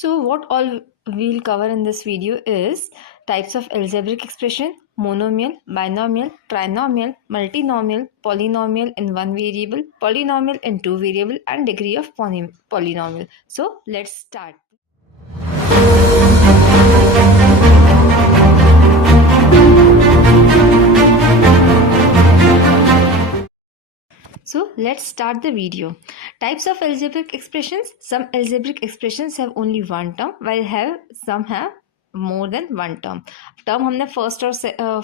So what all we'll cover in this video is types of algebraic expression, monomial, binomial, trinomial, multinomial, polynomial in one variable, polynomial in two variable, and degree of polynomial. So let's start. So let's start the video. Types of algebraic expressions. Some algebraic expressions have only one term, while some have more than one term. Term हमने first और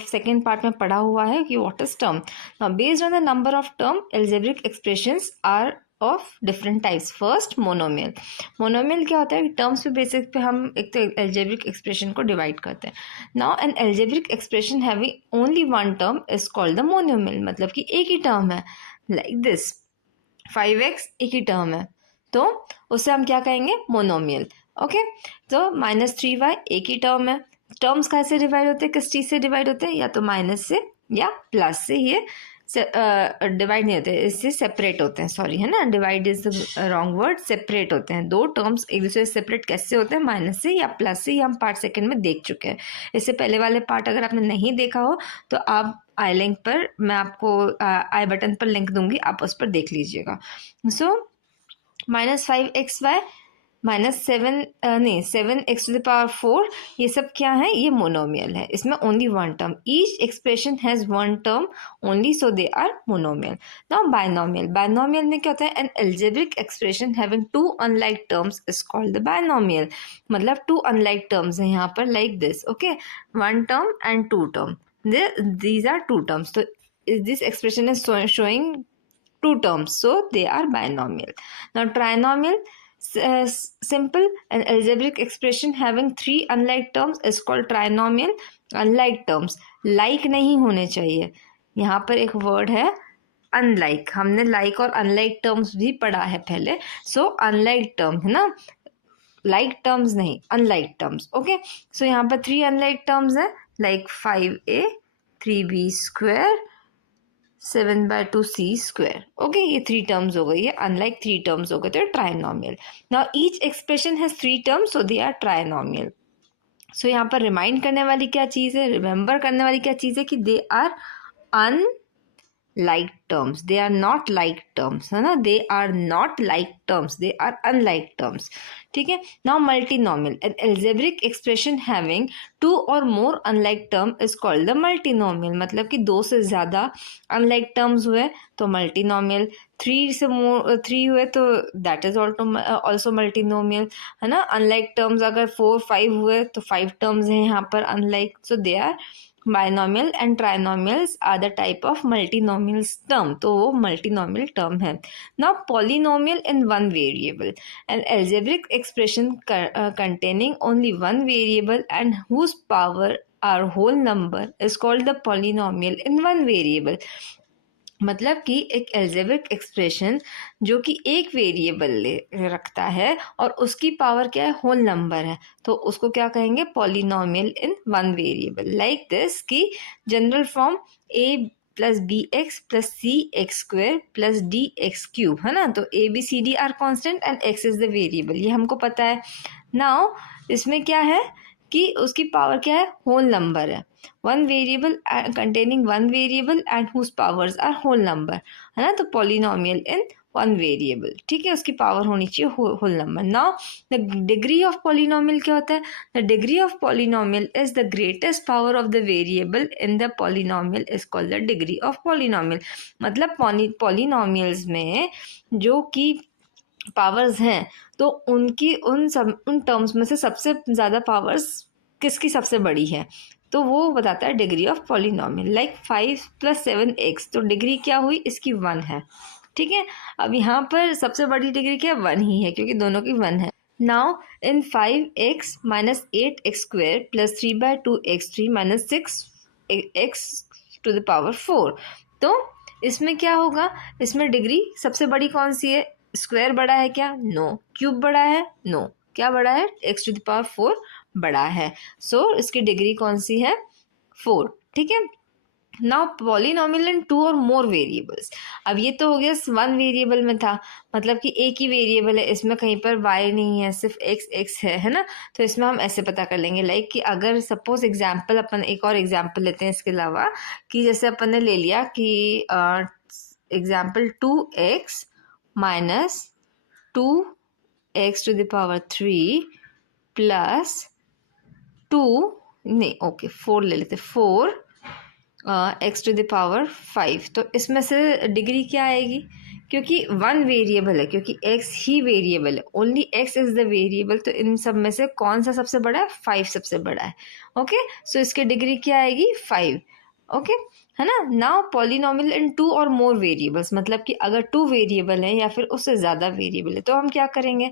second part में पढ़ा हुआ है कि what is term. Now based on the number of term, algebraic expressions are of different types. First, monomial. Monomial क्या होता है? टर्म्स पे बेसिस पे हम एक तो algebraic expression को डिवाइड करते हैं. Now an algebraic expression having only one term is called the monomial. मतलब कि एक ही टर्म है. लाइक दिस 5x एक ही टर्म है तो उससे हम क्या कहेंगे मोनोमियल. ओके, तो -3y एक ही टर्म है. टर्म्स कैसे डिवाइड होते हैं, किस चीज से डिवाइड होते हैं? या तो माइनस से या प्लस से. ये डिवाइड नहीं होते, इससे सेपरेट होते हैं. सॉरी, है ना, divide is the wrong word. Separate होते हैं. दो टर्म्स एक दूसरे से सेपरेट कैसे होते हैं? माइनस से या प्लस से. ये हम पार्ट सेकंड में देख चुके हैं. इससे पहले वाले पार्ट अगर आपने नहीं देखा हो तो आप आई लिंक पर, मैं आपको आई बटन पर लिंक दूंगी, आप उस पर देख लीजिएगा. सो -5xy -7x⁴, ये सब क्या है? ये मोनोमियल है. इसमें only one term. Each expression has one term only, so they are monomial. Now binomial. Binomial में क्या होता है? An algebraic expression having two unlike terms is called the binomial. मतलब टू अनलाइक टर्म्स है यहाँ पर, like this. Okay, one term and two term. These are two terms. So this expression is showing two terms, so they are binomial. Now trinomial, simple. An algebraic expression having three unlike terms is called trinomial. Unlike terms, like नहीं होने चाहिए. यहाँ पर एक word है unlike. हमने like और unlike terms भी पढ़ा है पहले. सो अनलाइक टर्म है ना, लाइक टर्म्स नहीं, अनलाइक टर्म्स. ओके, सो यहाँ पर 3 अनलाइक टर्म्स है, like 5a 3b square 7/2c square. Okay, ये 3 टर्म्स हो गई है. अनलाइक 3 टर्म्स हो गए तो trinomial. Now each expression has 3 terms, so they are trinomial. So यहाँ पर रिमाइंड करने वाली क्या चीज़ है, रिमेंबर करने वाली क्या चीज़ है कि they are unlike terms. They are not like terms, है ना. They are not like terms. They are unlike terms. ठीक है. Now multinomial. An algebraic expression having two or more unlike term is called the multinomial. मतलब कि दो से ज़्यादा unlike terms हुए तो multinomial. 3 हुए तो that is also multinomial, है ना. unlike terms अगर 4 5 हुए तो 5 terms हैं यहाँ पर unlike. So they are binomial and trinomials are the type of multinomial term. तो वो multinomial term है. Now polynomial in one variable. An algebraic expression containing only one variable and whose power are whole number is called the polynomial in one variable. मतलब कि एक algebraic expression जो कि एक variable रखता है और उसकी पावर क्या है? होल नंबर है. तो उसको क्या कहेंगे? Polynomial in one variable. Like this कि general form a plus b x plus c x square plus d x cube, है ना. तो a b c d are constant and x is the variable, ये हमको पता है. Now इसमें क्या है कि उसकी पावर क्या है? होल नंबर है. One variable containing one variable and whose powers are whole number, है ना. तो पॉलिनोमियल इन वन वेरिएबल. ठीक है, उसकी पावर होनी चाहिए whole number. Now the degree of polynomial क्या होता है? The degree of polynomial is the greatest power of the variable in the polynomial is called the degree of polynomial. मतलब polynomials में जो कि पावर्स हैं तो उनकी उन टर्म्स में से सबसे ज़्यादा पावर्स किसकी सबसे बड़ी है, तो वो बताता है degree of polynomial. Like 5 + 7x, तो डिग्री क्या हुई? इसकी 1 है. ठीक है, अब यहाँ पर सबसे बड़ी डिग्री क्या है? 1 ही है, क्योंकि दोनों की 1 है. Now in 5x - 8x² + 3/2x3 - 6x⁴, तो इसमें क्या होगा? इसमें डिग्री सबसे बड़ी कौन सी है? स्क्वायर बड़ा है क्या? नो. क्यूब बड़ा है? नो. क्या बड़ा है? x⁴ बड़ा है. सो इसकी डिग्री कौन सी है? 4. ठीक है. Now polynomial in to or more variables. अब ये तो हो गया वन वेरिएबल में था, मतलब कि एक ही वेरिएबल है, इसमें कहीं पर y नहीं है, सिर्फ x है ना। तो इसमें हम ऐसे पता कर लेंगे, लाइक कि अगर सपोज एग्जांपल अपन एक और एग्जांपल लेते हैं इसके अलावा, कि जैसे अपन ने ले लिया कि example 2x minus 2x to the power 3 plus 2, नहीं ओके 4 ले लेते, 4 x टू द पावर 5। तो इसमें से डिग्री क्या आएगी, क्योंकि वन वेरिएबल है, क्योंकि x ही वेरिएबल है, only x is the variable, तो इन सब में से कौन सा सबसे बड़ा है, 5 सबसे बड़ा है। ओके सो इसकी डिग्री क्या आएगी, 5। ओके है ना। Now polynomial in to or more variables, मतलब कि अगर टू वेरिएबल है या फिर उससे ज़्यादा वेरिएबल है तो हम क्या करेंगे,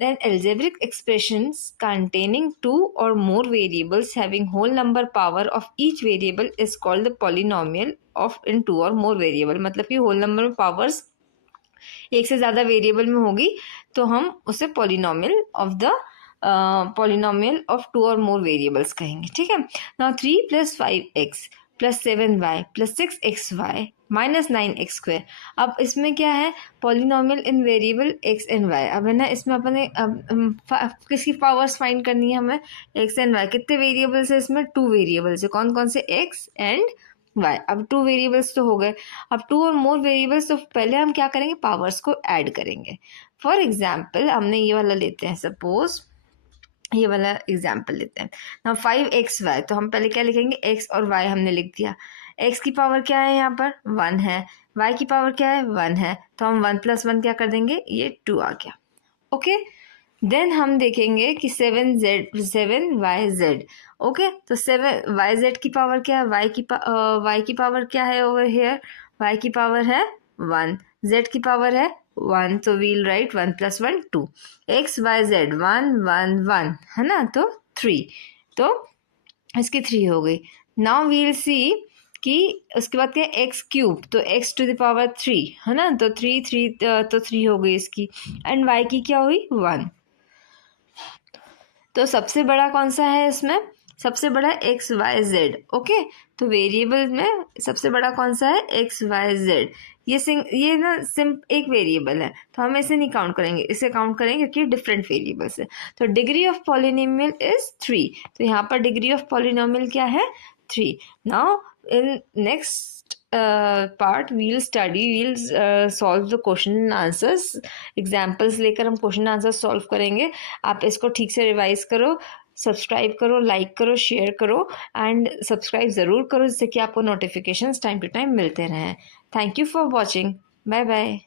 then algebraic expressions containing two or more variables having whole number power of each variable is called the polynomial of in two or more variable। मतलब कि होल नंबर में पावर्स एक से ज़्यादा वेरिएबल में होगी तो हम उसे polynomial of the polynomial of two or more variables कहेंगे। ठीक है। Now 3 + 5x + 7y + 6xy - 9x²। अब इसमें क्या है, polynomial in variable x and y। अब है ना, इसमें अपने किसकी पावर्स फाइंड करनी है हमें, x एंड y। कितने वेरिएबल्स है इसमें, 2 वेरिएबल्स है, कौन कौन से, x एंड y। अब 2 वेरिएबल्स तो हो गए, अब 2 और मोर वेरिएबल्स, तो पहले हम क्या करेंगे, पावर्स को ऐड करेंगे। फॉर एग्जाम्पल हमने ये वाला लेते हैं, सपोज ये वाला एग्जाम्पल लेते हैं ना, 5xy। तो हम पहले क्या लिखेंगे, x और y हमने लिख दिया। x की पावर क्या है, यहाँ पर 1 है, y की पावर क्या है, 1 है, तो हम 1 + 1 क्या कर देंगे, ये 2 आ गया। ओके देन हम देखेंगे कि 7y z। ओके तो 7 yz की पावर क्या है, y की पावर क्या है ओवर हेयर, y की पावर है 1, z की पावर है 1, तो we'll write 1 + 1 2, x y z 1 1 1 है ना, तो 3, तो इसकी 3 हो गई। नाउ वील सी कि उसके बाद क्या, x³ तो x टू द पावर 3 है ना, तो 3 हो गई इसकी, एंड y की क्या हुई, 1। तो सबसे बड़ा कौन सा है इसमें, सबसे बड़ा एक्स वाई जेड। ओके तो वेरिएबल में सबसे बड़ा कौन सा है, एक्स वाई जेड। ये ना एक वेरिएबल है, तो हम इसे नहीं काउंट करेंगे, इसे काउंट करेंगे क्योंकि डिफरेंट वेरिएबल्स है। तो डिग्री ऑफ पॉलिनोमियल इज 3, तो यहाँ पर डिग्री ऑफ पॉलिनोमियल क्या है, 3। Now in next part we'll solve the question and answers. Examples लेकर हम क्वेश्चन आंसर सॉल्व करेंगे। आप इसको ठीक से रिवाइज करो, सब्सक्राइब करो, लाइक करो, शेयर करो, एंड सब्सक्राइब ज़रूर करो जिससे कि आपको नोटिफिकेशंस टाइम टू टाइम मिलते रहें। Thank you for watching, bye bye.